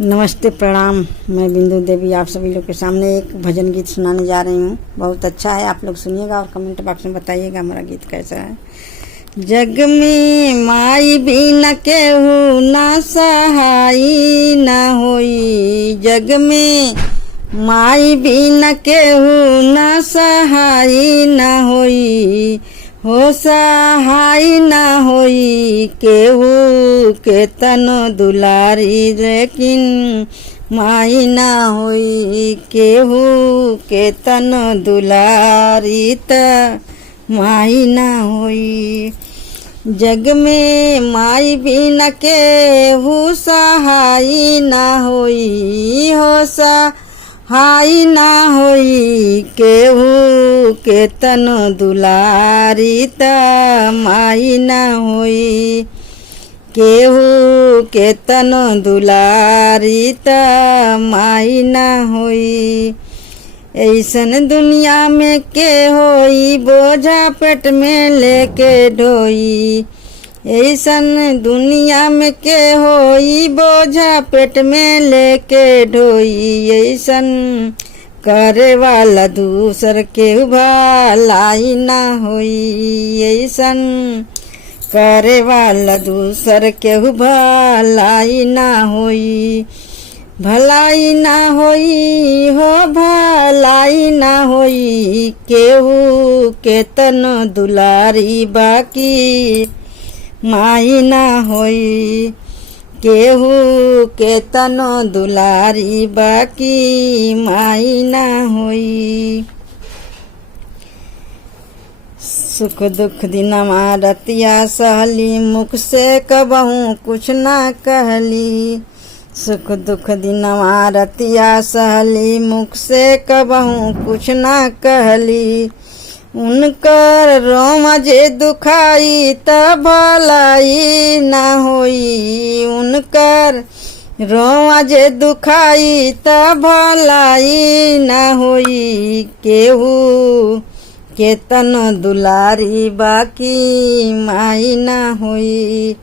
नमस्ते, प्रणाम। मैं बिंदु देवी आप सभी लोग के सामने एक भजन गीत सुनाने जा रही हूँ। बहुत अच्छा है, आप लोग सुनिएगा और कमेंट बॉक्स में बताइएगा हमारा गीत कैसा है। जग में माई बिन केहू ना सहाई ना होई, जग में माई बिन केहू ना सहाई ना होई, हो सहाय ना होई केहू के तन दुलारी, लेकिन माई ना होई केहू के तन दुलारी त माई ना होई। जग में माई बिन केहू सहाय ना होई, हो सहाय ना होई केहू के तन दुलारी त माई ना होई, केहू के तन दुलारी त माई ना होई। ऐसन दुनिया में के होई बोझा पेट में लेके ढोई, ऐसन दुनिया में के होई बोझा पेट में लेके ढोई, ऐसन करे वाला दूसर के भलाई ना होई, ऐसन करे वाला दूसर के भलाई ना होई, भलाई ना होई हो भलाई ना होई केहू के तन दुलारी, बाकी माई ना होई केहू के तन दुलारी, बाकी माई ना होई। सुख दुख दिनमा रतिया सहली, मुख से कबहू कुछ ना कहली, सुख दुख दिनमा रतिया सहली, मुख से कबहू कुछ ना कहली, उनकर रोम जे दुखाई त भलाई ना होई, उनकर रोम जे दुखाई त भलाई ना होई केहू के तन दुलारी, बाकी माई ना होई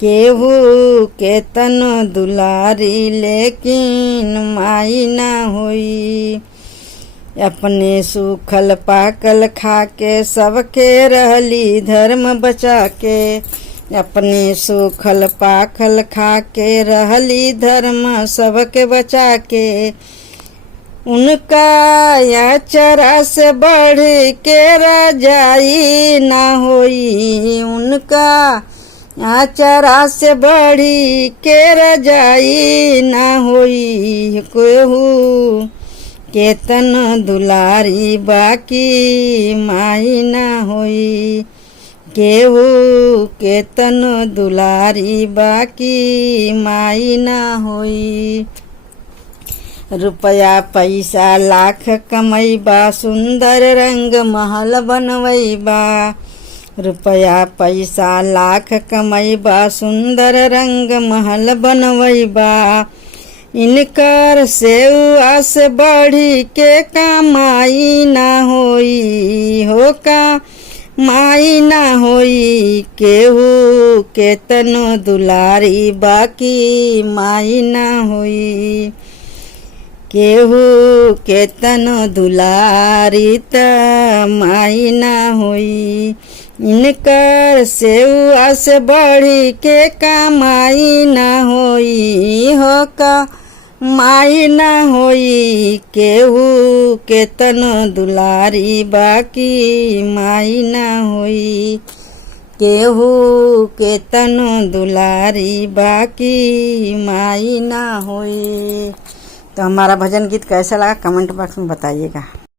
केहू के तन दुलारी, लेकिन माई ना होई। अपने सूखल पाकल खा के सबके रहली धर्म बचा के, अपने सूखल पाकल खा के रहली धर्म सबके बचा के, उनका याचरा से बढ़ के रजाई ना होई, उनका आचरा से बढ़ी के रजाई ना होई केहू के तन दुलारी, बाकी माई ना होई केहू के तन दुलारी, बाकी माई ना होई। रुपया पैसा लाख कमैबा, सुंदर रंग महल बनवैबा, रुपया पैसा लाख कमैबा, सुंदर रंग महल बनवैबा, इनकर सेवा से बढ़ी के कमाई ना होई, हो का माई ना होई केहू के तन दुलारी, बाकी माई ना होई केहू के तन दुलारी त माई ना होई, इनकर सेवा से बढ़ी के कमाई ना होई, हो का माई ना होई केहू के तन दुलारी, बाकी माई ना होई केहू के तन दुलारी, बाकी माई ना होई। तो हमारा भजन गीत कैसा लगा कमेंट बॉक्स में बताइएगा।